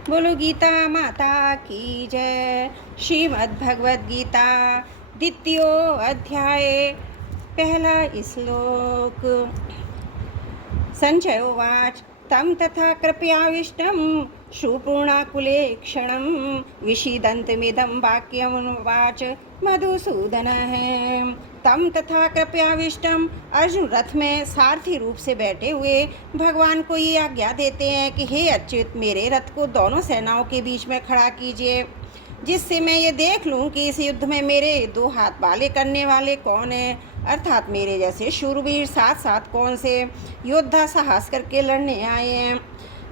बोलो गीता माता की जय। श्रीमद् भगवद गीता द्वितीयो अध्याय पहला श्लोक। संजय उवाच तं तथा कृपयाविष्टं सुपूर्णाकुलेक्षणं विषीदन्तमिदं वाक्यमुवाच मधुसूदनः। तम तथा कृपयाविष्टम, अर्जुन रथ में सारथी रूप से बैठे हुए भगवान को ये आज्ञा देते हैं कि हे अच्युत, मेरे रथ को दोनों सेनाओं के बीच में खड़ा कीजिए, जिससे मैं ये देख लूं कि इस युद्ध में मेरे दो हाथ वाले करने वाले कौन हैं, अर्थात मेरे जैसे शूरवीर साथ साथ कौन से योद्धा साहस करके लड़ने आए हैं।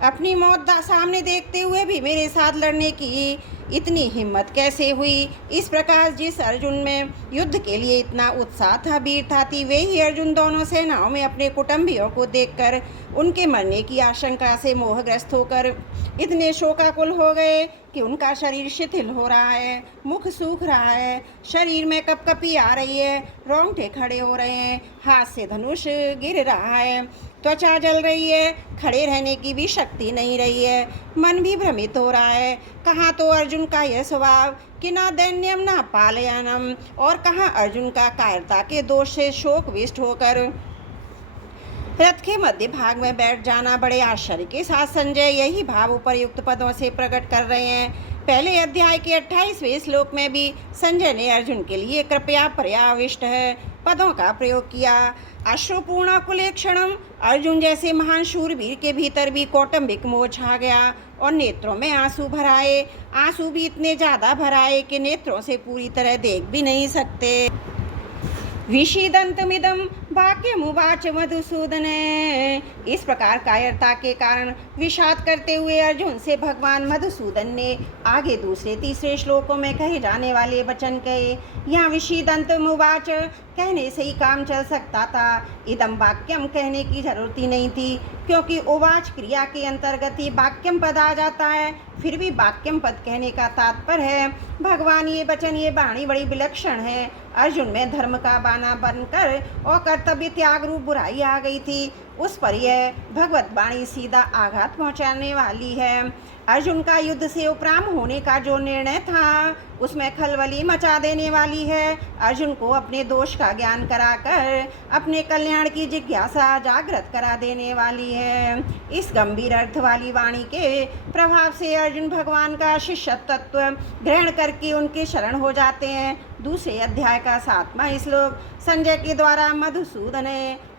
अपनी मौत सामने देखते हुए भी मेरे साथ लड़ने की इतनी हिम्मत कैसे हुई। इस प्रकार जिस अर्जुन में युद्ध के लिए इतना उत्साह था, वीरता थी, वे ही अर्जुन दोनों सेनाओं में अपने कुटुंबियों को देखकर उनके मरने की आशंका से मोहग्रस्त होकर इतने शोकाकुल हो गए कि उनका शरीर शिथिल हो रहा है, मुख सूख रहा है, शरीर में कपकपी आ रही है, रोंगटे खड़े हो रहे हैं, हाथ से धनुष गिर रहा है, त्वचा जल रही है, खड़े रहने की भी शक्ति नहीं रही है, मन भी भ्रमित हो रहा है। कहाँ तो अर्जुन का यह स्वभाव कि ना दैन्यम ना पालयानम, और कहाँ अर्जुन का कायरता के दोष से शोकविष्ट होकर रथ के मध्य भाग में बैठ जाना। बड़े आश्चर्य के साथ संजय यही भाव उपर्युक्त पदों से प्रकट कर रहे हैं। पहले अध्याय के 28वें श्लोक में भी संजय ने अर्जुन के लिए कृपया पर्याविष्ट है पदों का प्रयोग किया। अश्रुपूर्ण कुलेक्षणम, अर्जुन जैसे महान शूरवीर के भीतर भी कौटुंबिक मोह छा गया और नेत्रों में आंसू भराए। आंसू भी इतने ज़्यादा भराए कि नेत्रों से पूरी तरह देख भी नहीं सकते। विषीदन्तमिदं वाक्यमुवाच मधुसूदन। इस प्रकार कायरता के कारण विषाद करते हुए अर्जुन से भगवान मधुसूदन ने आगे दूसरे तीसरे श्लोकों में कहे जाने वाले वचन कहे। यहाँ विषीदन्तमुवाच कहने से ही काम चल सकता था, इदम वाक्यम कहने की जरूरत ही नहीं थी, क्योंकि उवाच क्रिया के अंतर्गत ही वाक्यम पद आ जाता है। फिर भी वाक्यम पद कहने का तात्पर्य है भगवान ये वचन, ये वाणी बड़ी विलक्षण है। अर्जुन में धर्म का बाना बनकर और कर्तव्य त्याग रूप बुराई आ गई थी, उस पर यह भगवत वाणी सीधा आघात पहुंचाने वाली है। अर्जुन का युद्ध से उपराम होने का जो निर्णय था उसमें खलबली मचा देने वाली है। अर्जुन को अपने दोष का ज्ञान कराकर अपने कल्याण की जिज्ञासा जागृत करा देने वाली है। इस गंभीर अर्थ वाली वाणी के प्रभाव से अर्जुन भगवान का शिष्यत्व ग्रहण करके उनके शरण हो जाते हैं। दूसरे अध्याय का 7वां श्लोक संजय के द्वारा मधुसूदन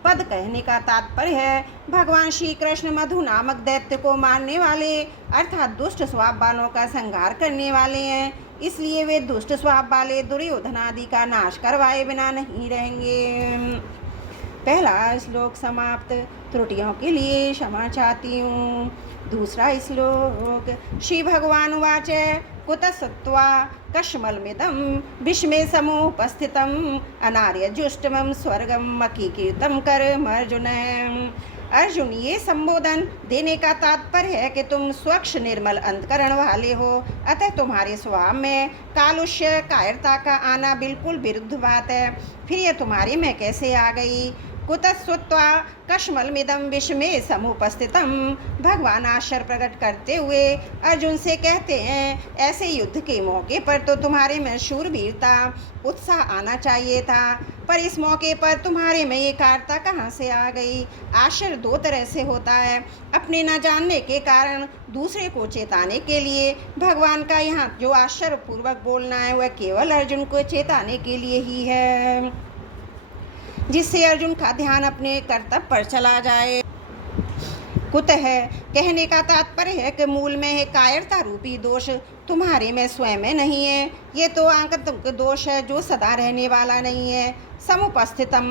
पद कहने का तात्पर्य है भगवान श्री कृष्ण मधु नामक दैत्य को मारने वाले, अर्थात दुष्ट स्वभाव वालों का संहार करने वाले हैं। इसलिए वे दुष्ट स्वभाव वाले दुर्योधन आदि का नाश करवाए बिना नहीं रहेंगे। पहला श्लोक समाप्त। त्रुटियों के लिए क्षमा चाहती हूँ। दूसरा श्लोक। श्री भगवान उवाच कुतस्तत्वा कश्मलमिदं विस्मे समुपस्थितम् अनार्यजुष्टमं स्वर्गम अकीर्तितं कर्मर्जुन। अर्जुन, ये संबोधन देने का तात्पर्य है कि तुम स्वच्छ निर्मल अंतकरण वाले हो, अतः तुम्हारे स्वभाव में कालुष्य कायरता का आना बिल्कुल विरुद्ध बात है। फिर यह तुम्हारे में कैसे आ गई? कुतस्तुत्वा कश्मलमिदं विस्मे समुपस्थितम, भगवान आश्चर्य प्रकट करते हुए अर्जुन से कहते हैं ऐसे युद्ध के मौके पर तो तुम्हारे में शूरवीरता उत्साह आना चाहिए था, पर इस मौके पर तुम्हारे में ये कायरता कहाँ से आ गई? आश्चर्य दो तरह से होता है, अपने न जानने के कारण दूसरे को चेताने के लिए। भगवान का यहाँ जो आश्चर्यपूर्वक बोलना है वह केवल अर्जुन को चेताने के लिए ही है, जिससे अर्जुन का ध्यान अपने कर्तव्य पर चला जाए। कुतः कहने का तात्पर्य है कि मूल में है कायरता रूपी दोष तुम्हारे में स्वयं में नहीं है, ये तो आंतरिक दोष है जो सदा रहने वाला नहीं है। समुपस्थितम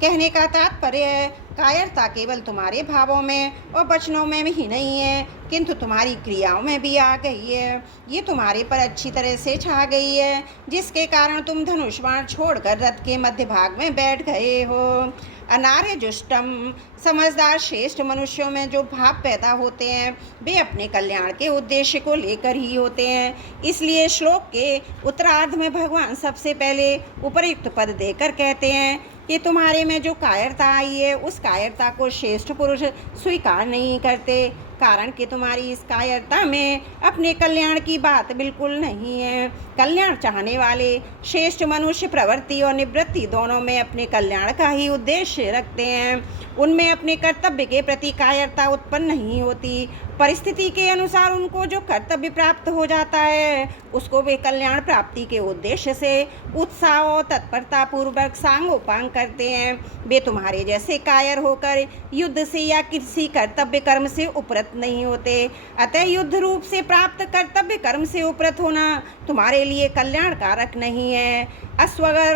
कहने का तात्पर्य है कायरता केवल तुम्हारे भावों में और वचनों में ही नहीं है, किंतु तुम्हारी क्रियाओं में भी आ गई है। ये तुम्हारे पर अच्छी तरह से छा गई है, जिसके कारण तुम धनुष बाण छोड़कर रथ के मध्य भाग में बैठ गए हो। अनार्य जुष्टम, समझदार श्रेष्ठ मनुष्यों में जो भाव पैदा होते हैं वे अपने कल्याण के उद्देश्य को लेकर ही होते हैं। इसलिए श्लोक के उत्तरार्ध में भगवान सबसे पहले उपर्युक्त पद देकर कहते हैं कि तुम्हारे में जो कायरता आई है उस कायरता को श्रेष्ठ पुरुष स्वीकार नहीं करते। कारण कि तुम्हारी इस कायरता में अपने कल्याण की बात बिल्कुल नहीं है। कल्याण चाहने वाले श्रेष्ठ मनुष्य प्रवृत्ति और निवृत्ति दोनों में अपने कल्याण का ही उद्देश्य रखते हैं। उनमें अपने कर्तव्य के प्रति कायरता उत्पन्न नहीं होती। परिस्थिति के अनुसार उनको जो कर्तव्य प्राप्त हो जाता है उसको वे कल्याण प्राप्ति के उद्देश्य से उत्साह और तत्परता पूर्वक सांगोपांग करते हैं। वे तुम्हारे जैसे कायर होकर युद्ध से या किसी कर्तव्य कर्म से उपरत नहीं होते। अतः युद्ध रूप से प्राप्त कर्तव्य कर्म से उपरत होना तुम्हारे लिए कल्याण कारक नहीं है। अस्वगर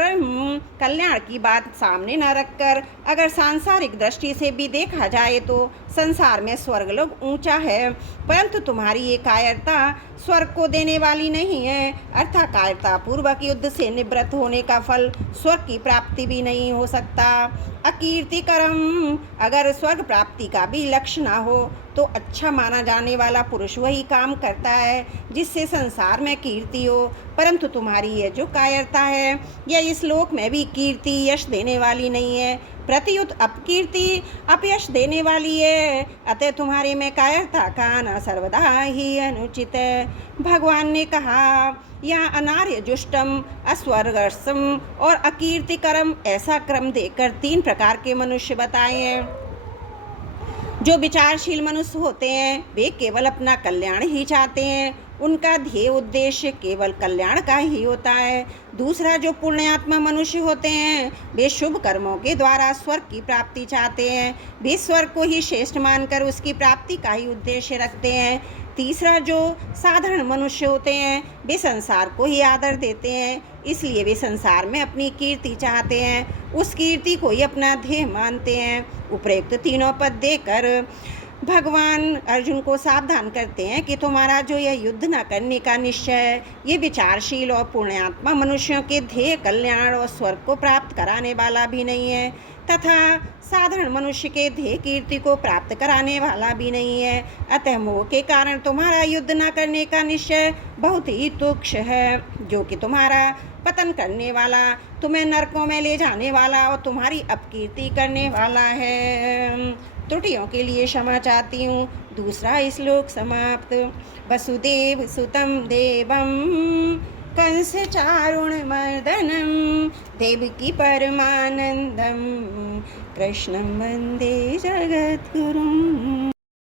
कल्याण की बात सामने न रखकर अगर सांसारिक दृष्टि से भी देखा जाए तो संसार में स्वर्गलोक ऊंचा है, परंतु तुम्हारी ये कायरता स्वर्ग को देने वाली नहीं है। अर्थात कायरता पूर्वक युद्ध से निवृत्त होने का फल स्वर्ग की प्राप्ति भी नहीं हो सकता। अकीर्तिकरम अगर स्वर्ग प्राप्ति का भी लक्ष्य ना हो तो अच्छा माना जाने वाला पुरुष वही काम करता है जिससे संसार में कीर्ति हो, परंतु तुम्हारी यह जो कायरता है यह इस लोक में भी कीर्ति यश देने वाली नहीं है, प्रतियुत अपकीर्ति अपयश देने वाली है। अतः तुम्हारे में कायरता का आना सर्वदा ही अनुचित है। भगवान ने कहा, यह अनार्य जुष्टम अस्वर्गसम और अकीर्तिकरम ऐसा क्रम देकर 3 प्रकार के मनुष्य बताए हैं। जो विचारशील मनुष्य होते हैं वे केवल अपना कल्याण ही चाहते हैं, उनका ध्येय उद्देश्य केवल कल्याण का ही होता है। दूसरा जो पुण्यात्मा मनुष्य होते हैं वे शुभ कर्मों के द्वारा स्वर्ग की प्राप्ति चाहते हैं, वे स्वर्ग को ही श्रेष्ठ मानकर उसकी प्राप्ति का ही उद्देश्य रखते हैं। तीसरा जो साधारण मनुष्य होते हैं वे संसार को ही आदर देते हैं, इसलिए वे संसार में अपनी कीर्ति चाहते हैं, उस कीर्ति को ही अपना ध्येय मानते हैं। उपरोक्त तीनों पद देकर भगवान अर्जुन को सावधान करते हैं कि तुम्हारा जो यह युद्ध न करने का निश्चय है ये विचारशील और पुण्यात्मा मनुष्यों के ध्येय कल्याण और स्वर्ग को प्राप्त कराने वाला भी नहीं है, तथा साधारण मनुष्य के ध्येय कीर्ति को प्राप्त कराने वाला भी नहीं है। अतः मोह के कारण तुम्हारा युद्ध न करने का निश्चय बहुत ही तुच्छ है, जो कि तुम्हारा पतन करने वाला, तुम्हें नरकों में ले जाने वाला और तुम्हारी अपकीर्ति करने वाला है। त्रुटियों के लिए क्षमा चाहती हूँ। दूसरा श्लोक समाप्त। वसुदेव सुतं देवं कंस चारुणमर्दनं देवकी परमानंदं कृष्णं वंदे जगद्गुरुम्।